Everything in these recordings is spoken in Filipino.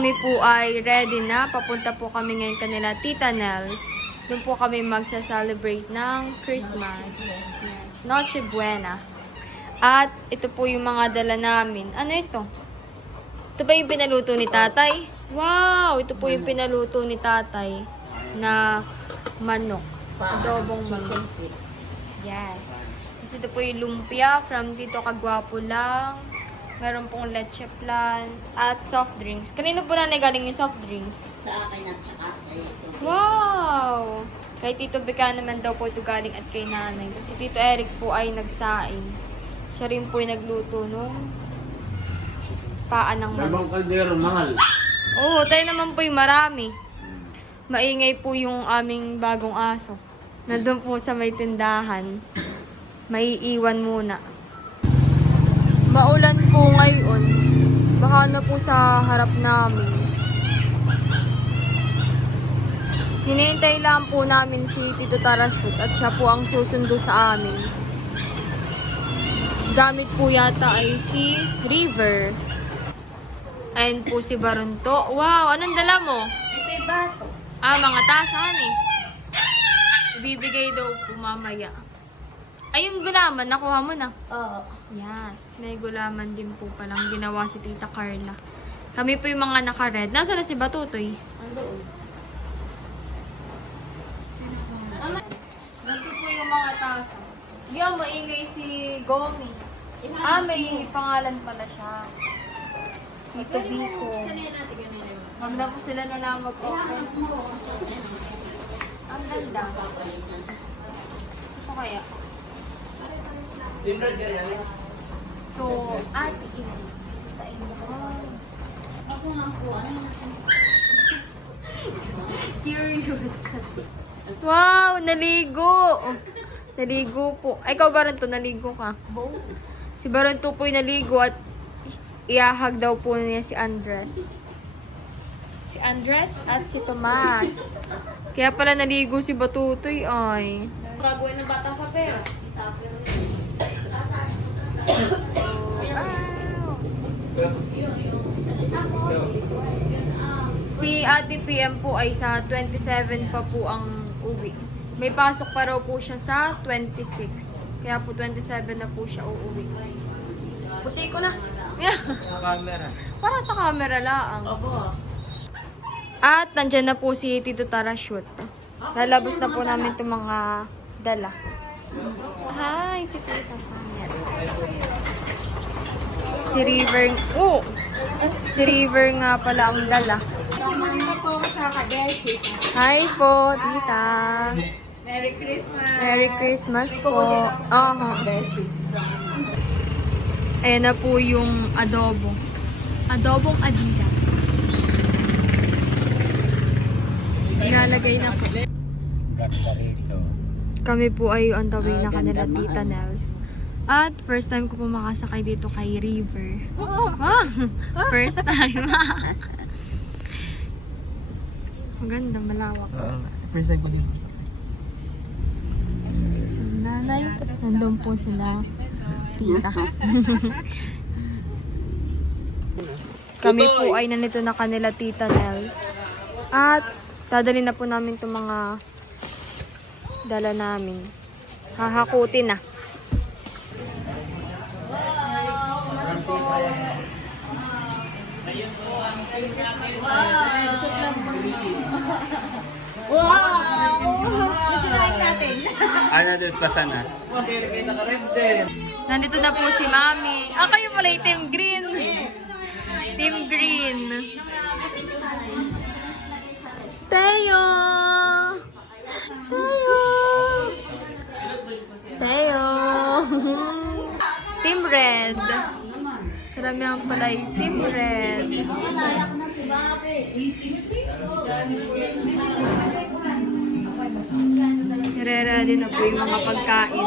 kami po ay ready na. Papunta po kami ngayon kanila Tita Nels. Doon po kami magsa-celebrate ng Christmas. Yes. Noche Buena. At ito po yung mga dala namin. Ano ito? Ito ba yung pinaluto ni tatay? Wow! Ito po yung pinaluto ni tatay na manok. Adobong manok. Yes. Kasi ito po yung lumpia from Tito Kagwapo lang. Meron pong leche plan at soft drinks. Kanino po na galing yung soft drinks? Sa akin at saka sa iyo. Wow! Kay Tito Beka naman daw po ito galing at kay nanay. Kasi Tito Eric po ay nagsaing. Siya rin po yung nagluto nung paan ng manok. Dalawang kaldero, mahal. Oo, tayo naman po yung marami. Maingay po yung aming bagong aso. Nandun po sa may tindahan. Maiiwan muna. Maulan po ngayon. Baka na po sa harap namin. Hinihintay lang po namin si Tito Tarashoot at siya po ang susundo sa amin. Gamit po yata ay si River. Ayan po si Barunto. Wow, anong dala mo? Ito yung baso. Mga tasan eh. Ibibigay daw po mamaya. Ayun gulaman, nakuha mo na. Oo. Yes, may gulaman din po palang ginawa si Tita Carla. Kami po yung mga naka-red. Nasaan na si Batutoy? Andoon. Ganito po yung mga tasa. Diyan, maingay si Gomi. May pangalan pala siya. Tito Biko. Huwag na po sila nalamag po. Ang ganda. Ito kaya? So, ate ini. Ako nga po. Curious. Wow, naligo. Naligo po. Ay, ikaw Baranto, naligo ka. Si Baranto po yung naligo at iahag daw po niya si Andres. Si Andres at si Tomas. Kaya pala naligo si Batutoy ay. Gagawin ng bata sa pera. Si Ate PM po ay sa 27 pa po ang uwi. May pasok pa raw po siya sa 26. Kaya po 27 na po siya uuwi. Puti ko na. Sa camera. Parang sa camera lang. Opo. At nandyan na po si Tito Tarashoot. Lalabas na po namin itong mga dala. Hi, si Tita. Si River. Oh! Si River nga pala ang dala. Kamanda po ako sa Kadeshi. Hi po, Tita. Merry Christmas. Merry Christmas po. Ayan na po yung adobo. Adobong Adidas. Ilalagay na po. Ganda rito. Kami po ay on the way na kanila Tita Nels. At first time ko po makasakay dito kay River. Oh, first time. Maganda, malawak. First time ko din masakay. So, nanay, tapos nandun po sila tita. Kami po ay nandito na kanila Tita Nels. At dadali na po namin itong mga dala namin. Hahakutin na. Wow! Gustunahin natin. Ano doon pa sana? Nandito na po si Mami. Kayo pala yung Team Green. Team Green. Teo! Teo! Teo! Team Red. Karamihan pala yung Team Red. Nire-ready na po yung mga pagkain.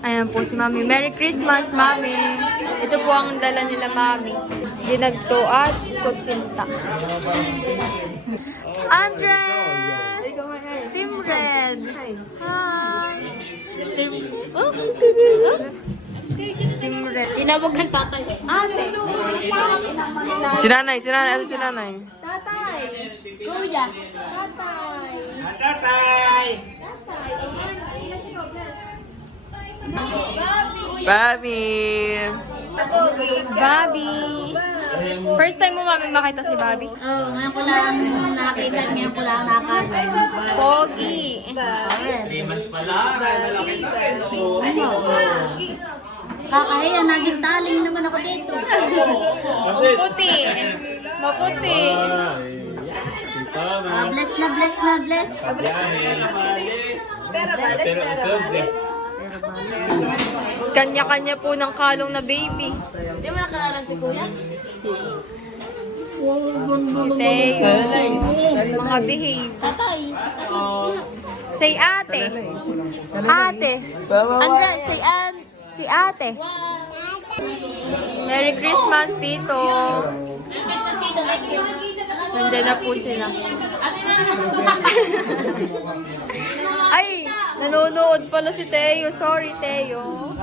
Ayan po si Mami. Merry Christmas, Mami! Ito po ang dala nila, Mami. Dinagto at kutsinta. Andres! Team Alfred. Hi. Oh. Team Red. Tinawag ng tatay. Ate. Si nanay. Asa si nanay? Tatay. Kuya. Tatay. Tatay! Bobby. Bobby! Bobby. First time mo mami makita si Bobby? Oh, ngayon ko lang nakita, ngayon ko lang nakita. Pogi. 3 months pa lang. Malaki na kayo. Kakahiya, naging taling naman ako dito. Maputi. Maputi. Bless na, bless na, bless. Kanya-kanya po ng kalong na baby. Di mo nakakala si kuya? Teo. Mga behave. Tatay. Say ate. Ate. Andra, say si ate. Merry Christmas, Tito. Nandiyan na po sila. Ay, nanonood pala si Teo. Sorry, Teo.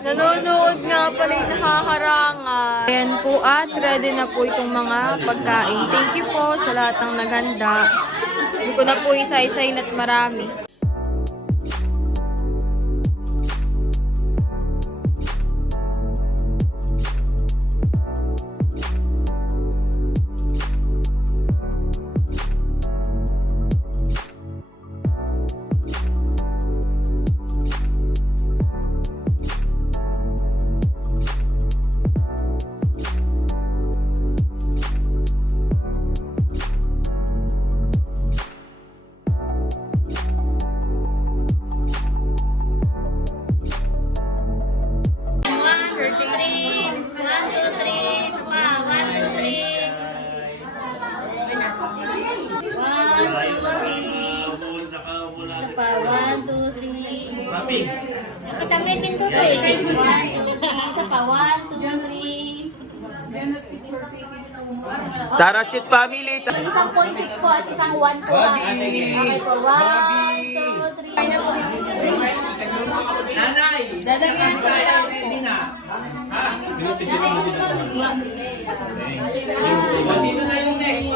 Nanonood nga pala yung nakakaranga. Ayan po at ready na po itong mga pagkain. Thank you po sa lahat ng naghanda. Hindi ko na po isa-isayin at marami. Kita may pinto to eh. Isa pa, 1, 2, 3. Tara, shoot family. Isang 0.6 po at isang 1 po. Okay po, 1, 2, 3. Ay na po. Nanay! Dadagyan ko na lang po. Sino na yung next?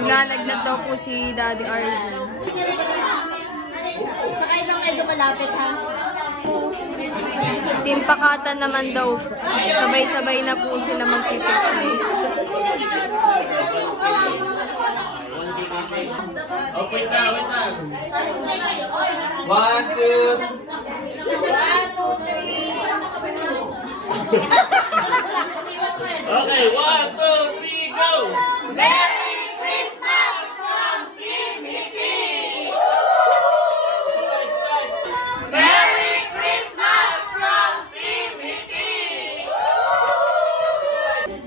Nilalagnat daw po si Daddy Arjun. Saka isang medyo malapit ha. Timpakatan naman daw po. Sabay-sabay na po sila magpipicture. Okay na, wait na. 1, 2. Okay, 1, 2, 3, go! Merry Christmas from Team Hippie! Merry Christmas from Team Hippie!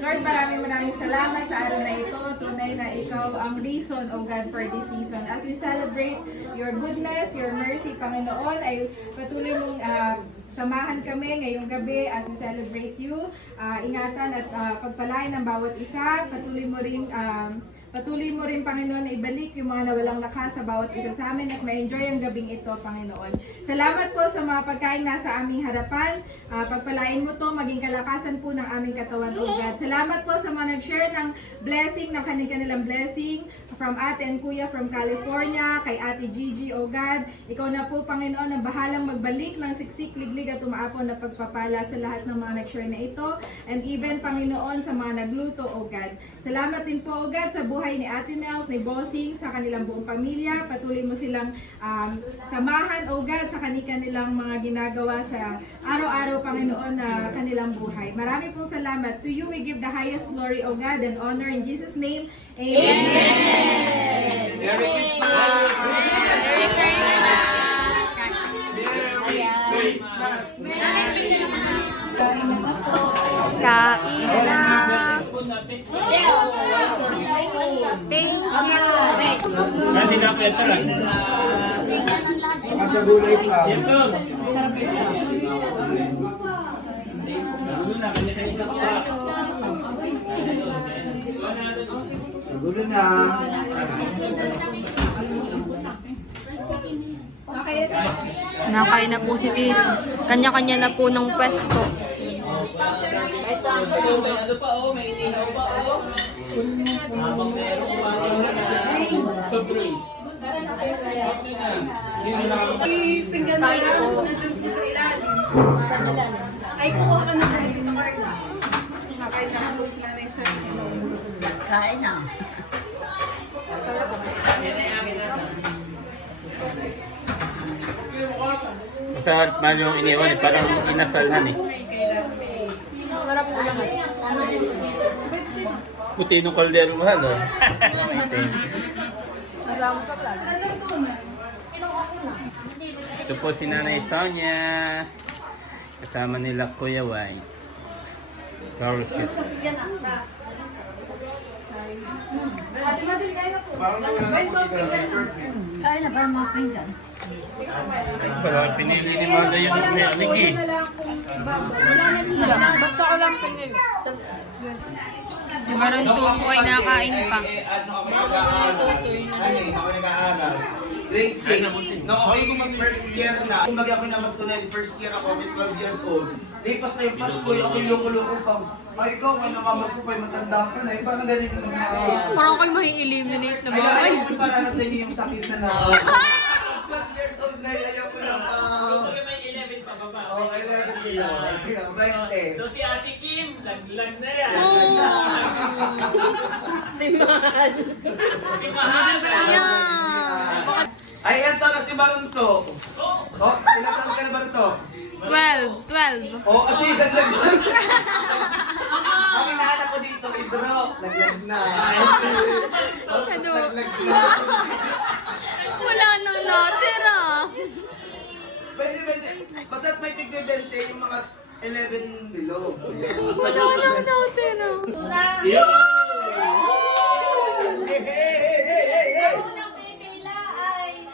Lord, maraming salamat sa araw na ito. Tunay na ikaw ang reason, O God, for this season. As we celebrate your goodness, your mercy, Panginoon, ay patuloy mong samahan kami ngayong gabi as we celebrate you. Ingatan at pagpalain ng bawat isa. Patuloy mo rin, Panginoon, na ibalik yung mga nawalang lakas sa bawat isa sa amin at ma-enjoy ang gabing ito, Panginoon. Salamat po sa mga pagkain nasa aming harapan. Pagpalain mo to, maging kalakasan po ng aming katawan, O God. Salamat po sa mga nag-share ng blessing, ng kanilang blessing from Ate and Kuya from California, kay Ate Gigi, O God. Ikaw na po, Panginoon, ang bahalang magbalik ng siksik, liglig at umaapon na pagpapala sa lahat ng mga nag-share na ito. And even, Panginoon, sa mga nagluto, O God. Salamat din po, O God, sa buhay ni Ate Nels, ni Bossing, sa kanilang buong pamilya. Patuloy mo silang samahan, O God, sa kanilang mga ginagawa sa araw-araw, Panginoon, na kanilang buhay. Marami pong salamat. To you, we give the highest glory, O God, and honor in Jesus' name. Amen. Merry Christmas! Merry Christmas! Kain na! Thank you! Nanti na pwede lang. Nasa gulay pa. Siyempre. na, kanya-kanya pa. Gulo na. Nakain na po si Tito. Kanya-kanya na po ng pwesto. May ano pa oh, may inihaw pa oh. Habang meron Pinggan na lang, nandun po sa ilalim. Ay, kukuha ka na po dito, Carla. Nakain na po si Nanay sa Kain na. Masarap man yung iniwan, parang inasalhan eh. Sarap po lang. Puti nung kaldero mahal oh. Masama sa plan. Ito po si Nanay Sonia. Kasama nila Kuya White. Carlos Chef. Ate Madel, kain na po. Kain po, pinggan na. Kain na para mga pinggan. Parang pinili ni Manda yung Niki. na lang kung bago. Basta ko lang pinili. Si Baron Tupo ay nakain pa. Ako nag-aaral. Grade 6. No, ako yung mag-first year na. Kung ako namas ko na yung first year ako, with 12 years old. Naipas na yung Pasko, ako yung loko-loko pa. Ay, ikaw, kung namamas ko pa, matanda ka na. Yung parang ganun yung mga... Parang kayo mai-eliminate na ba? Ay, ayaw ko para nasa inyo yung sakit na 12 years old na, ayaw ko na. May 11 pa ba? Oo, 11 years. 20. So si Ate Kim, laglag na yan. Si Mahal. Si Mahal. Yan. Ay, eto na si Baron to. Oh, ilang taon ka na Baron to? 12. Oh, ati, laglag na. Ang inahanap ko dito, Ibro. Laglag na. Ano? Laglag na. Wala nang natira. Pwede. Basta't may tigwe 20, yung mga 11 below. Wala nang natira. Hey! Unang pipila ay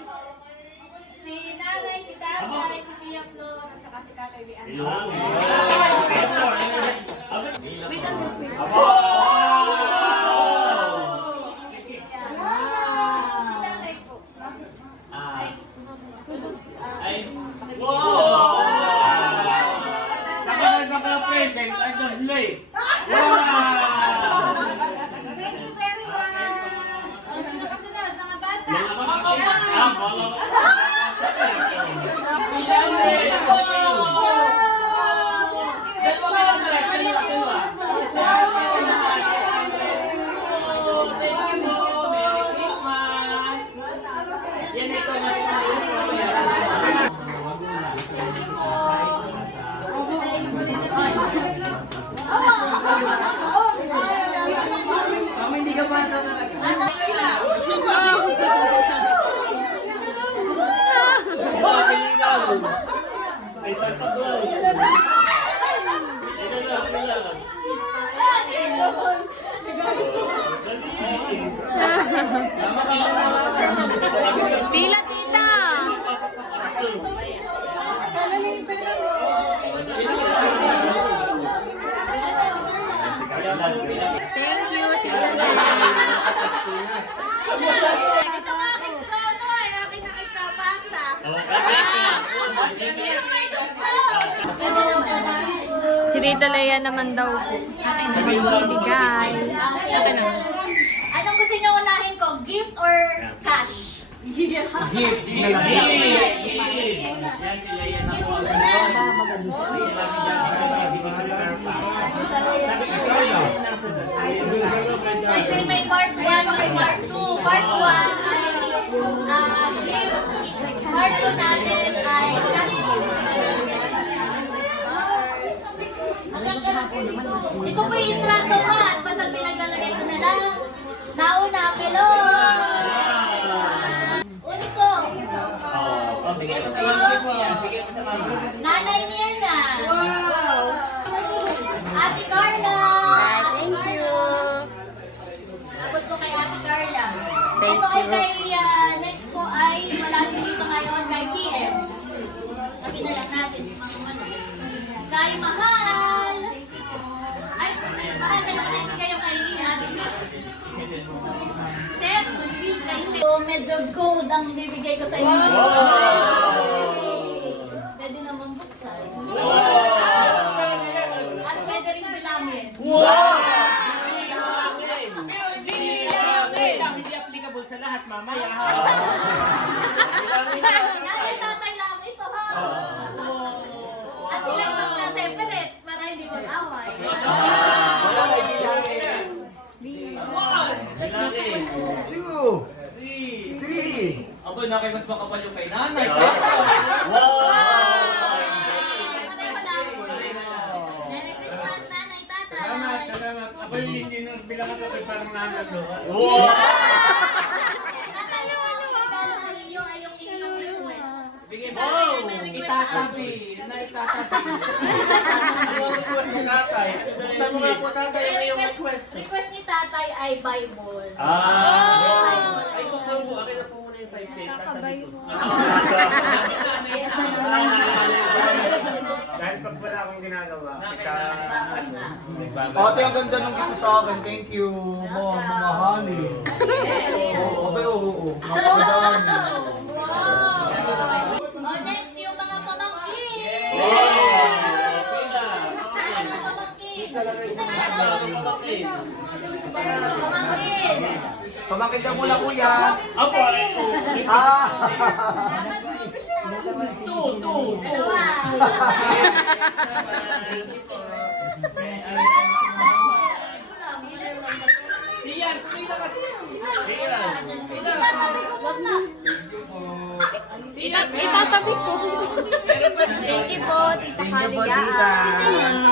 si nanay, si tatay, si Tia Flor, at saka si tatay Bian. Si tatay po. Ay, wow! Tagal na ka present, ay gandli. Wow! Thank you very much. Ang sino kasunod, mga bata? Mama, hindi ka pa talaga. Pila, tita. Thank you, tita. Ito nga aking trono ay aking nakipapasa. Si Tita Lea naman daw po. Ibigay. Anong gusto niyo unahin ko? Gift or cash? Gift. So ito yung may part 1, may part 2. Part 1 ay gift. Part 2 natin ay cash gift. Ito po yung trato man. Basta pinaglalagay ko na lang. Nauna, pilon. Unito. Bigyan mo sa mama. Bigyan mo sa mama. Nanay Mirna. Ate Carla. Thank you. Abot po kay Ate Carla. Thank Ito ay you. kay, next po ay malapit dito ngayon kay PM. Sabi na lang natin, mga Kay Mahal. medyo gold ang bibigay ko sa inyo. Pwede naman buksan. At pwede rin bilangin. Hindi applicable sa lahat mamaya. Nanay, tatay lang ito ha. At silang magka-separate para hindi mag-away. Wala na ibilangin. 2, 3. Aba, nakimas makapal yung kay nanay. Pareho lang. Merry Christmas, nanay, tatay. Salamat. Ako yung hindi nang bilangan ako parang nanalo. Tatay, yung regalo sa iyo ay yung iyong request. Bigay mo. Tatay ay may request. Itatabi. Na itatabi. Ang request ni tatay. Buksan mo nga po tatay ang iyong request. Request ni tatay ay Bible. Ay, buksan mo. Akin na po muna yung 5K. Tatabi ko. Dahil pag wala akong ginagawa, Ate, ang ganda nung dito sa akin. Thank you. Mamahali. Oo, oo. Nakakadaan. O, next yung mga pamangkin. Mga pamangkin. Pamangkin. Pamangkin ka muna, kuya. Apo, Dalawa. Siyan, kumita ka siyan. Itatabi ko muna. Siyan, Itatabi ko. Thank you po, Tita Kaligaan.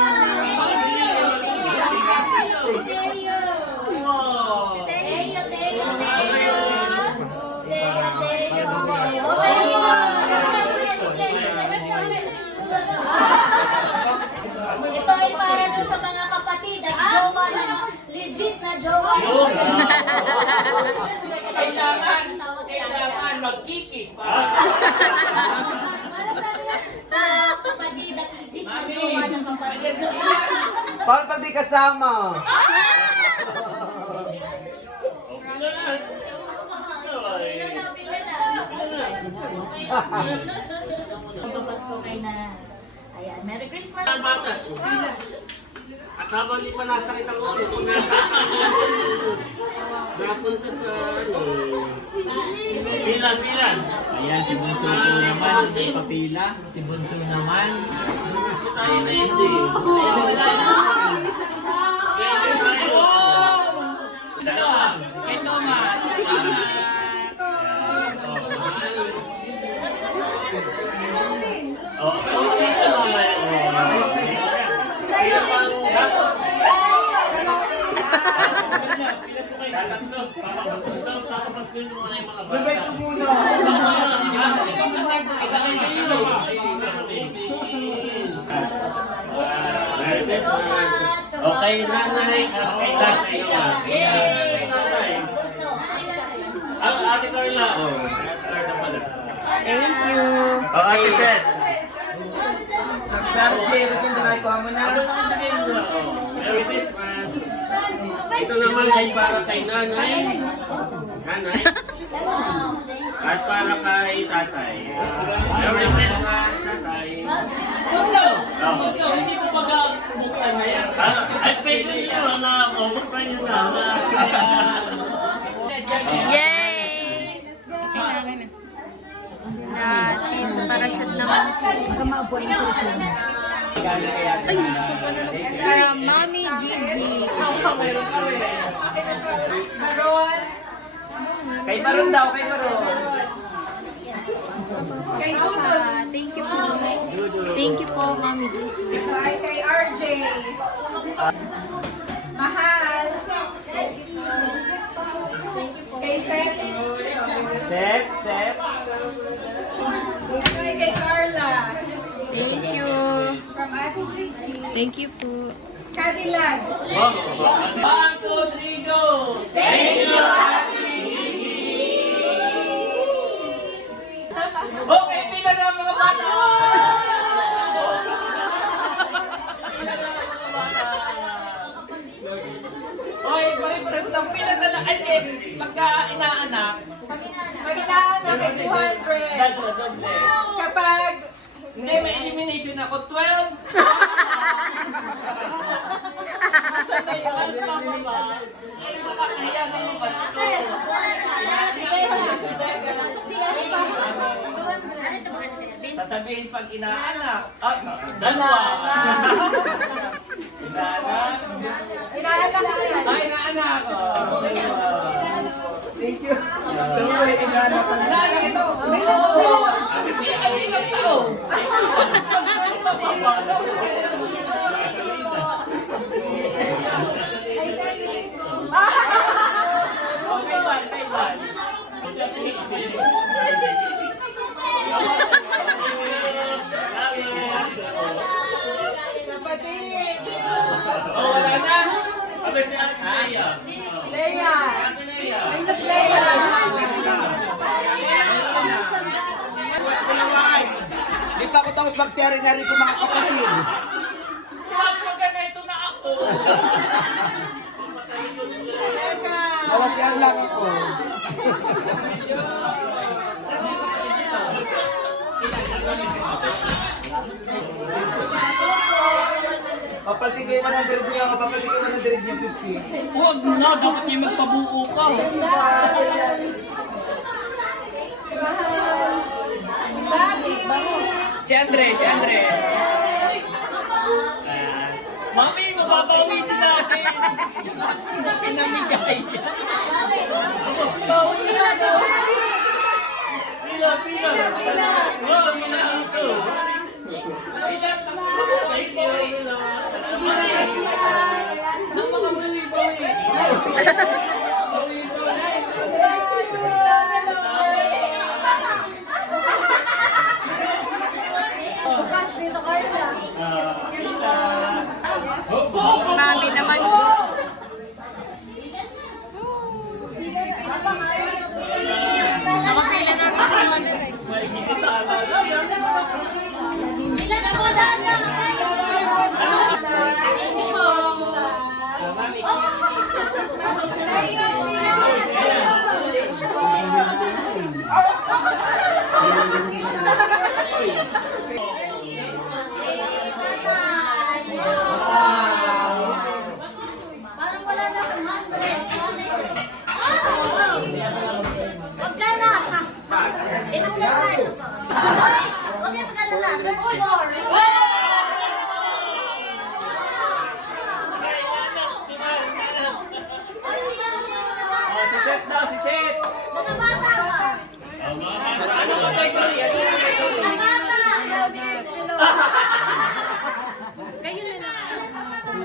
Teo. Teo, Teo, Teo. Teo, Teo. Okay mo. Ito ay para doon sa mga kapatid at jowa na legit na jowa. Kailangan magkikis. Sa kapatid at legit na jowa ng kapatid. Paano pag di kasama? Pila na, pila na. Papasko kay na. Ayan, Merry Christmas. Bata. At habang di pa nasakit ang ulo, kung nasa napunta sa pilan. Ayan, si Bunso po naman. Hindi papila. Si Bunso naman. Kasi tayo na hindi. Dalawa. Kay Thomas. Babay ko muna. Thank you so much. Okay, nanay, kay tatay ka. Yay! Ang ate Carla. Thank you. Ate Seth. Sarap siya. Kasi dinay ko mo na. Merry Christmas. Ito naman ay para kay nanay. Nanay. At para kay tatay. Merry Christmas, tatay. Bunso, hindi ko pag-buksan na yan. Ay, pwede nyo na buksan nyo na. Yay! Natin para sa naman. Para Mami Gigi. Kay Maron daw, kay Maron. Kay Dudol. Thank you po. Thank you po, Mami Gigi. Ito ay kay RJ. Mahal. Kay Seth. Seth. Ito ay kay Carla. Thank you. From Ate Gigi. Thank you po. Cadillac. 1, 2, 3, go! Thank you, Okay, pila na mga bata! Pila na mga bata! Oy, pare-pareho lang. Pila na lang. Ay, pagka inaanak, Doble. Kapag Hindi, may elimination ako. 12. Saan na yun? Pababa. Ay, nakakahiya naman pasto. Sasabihin pag inaanak. Ay, dalawa. Inaanak. Ay, inaanak. Oh, dalawa. Thank you. Inaanak ko na. Inaanak ito. Ay, ilang taon. Oh, wala na. Abay si Ate Leia. Leia. Ate Leia. Di pa ako tapos mag-serenary ko mga kapatid. Huwag magana ito na ako. Mawasihan lang ako. Papalting kayo 100 niya, papalting kayo 100 niya 50. Huwag na, dapat niya magpabuo ka. Si Andre. Mami, mababawi din natin. Pinamigay. Pila. Wow, minahito. Pila sa bawi. Nang mga bawi-bawi. Si Mami naman. Nakakailan na kasi Mami. Ilan ang wadaan na? Parang wala na sa 100. Huwag ka na. Ito na lang. Huwag ka mag-alala. Si Seth daw, si Seth. Mga bata ba? Ano ka ba ito? Mga bata. 12 years below.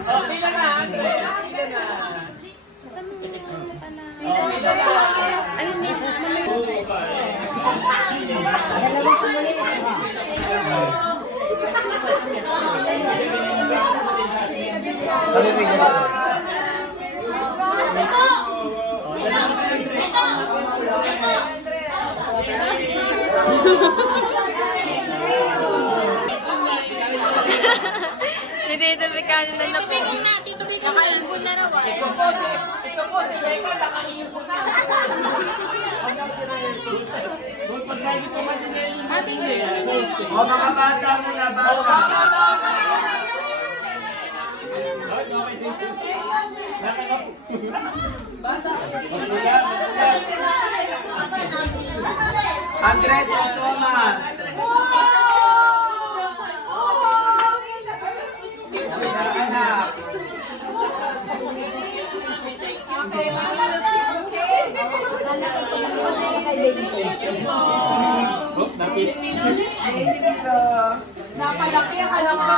Oh, pila na, Andre. Pila na. Oh, pila na. Ayun din. Si Tito Picano na napig. Tito Big, nakaibon na raw. Ito po, si Becca, nakaipo na. Kung pag lagi pa man din yung matindi. O mga bata muna, bata. Andres and Thomas. Anak. napalaki ang alam ko.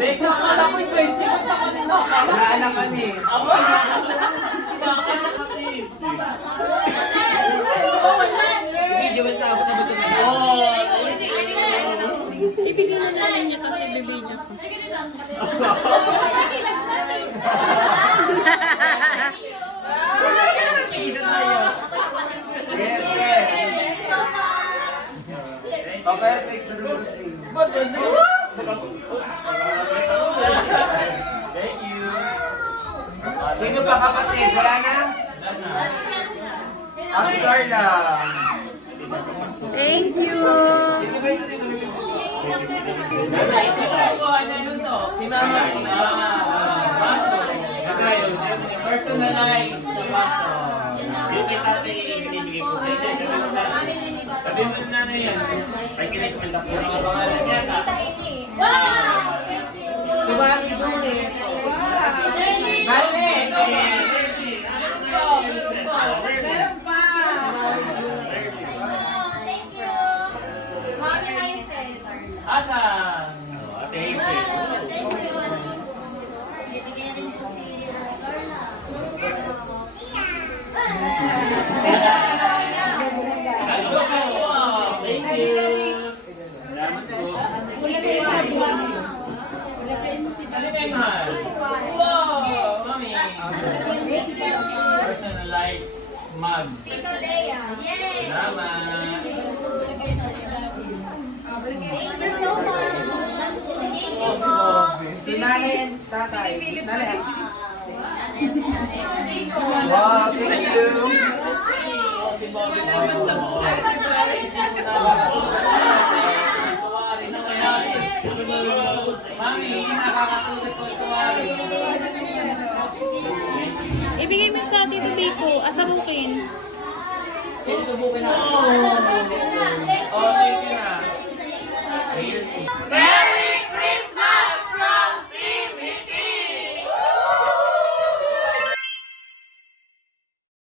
Becca, akala ko yung 20. Basta kanina. Naanak ka ni. Ako, nakakala kasi. Video ba sa ako na buto na? Oo. Ibigay na namin niya kasi bibigyan niya ko. Kita tayo. Yes, yes. Papaya picture ng gusto yun. Thank you. Sino pa kapatid? Wala na? Ate Carla. Thank you! Si Mama. Baso. Personalized na baso. Yung kita ibinibigay po sa inyo. Sabi mo na na yan. Ay, kinis-manda po ng pangalan niya. Diba, idong eh. Meron pa. Thank you. Mami Hazel. Asan? Ate Hazel. Bibigyan din po si Ano po? Thank you. Salamat po. Ano ba yung mahal? Wow! Mami. Personalized mug. Tito Lea. Yay! Salamat. Thank you so much. Thank you po. Si nanay, tatay. Nanay, Wow, thank you. Mami, hindi nakakatulad ko ito. Ibigay mo sa atin ito, Biko. Asabukin. Oh, thank you na.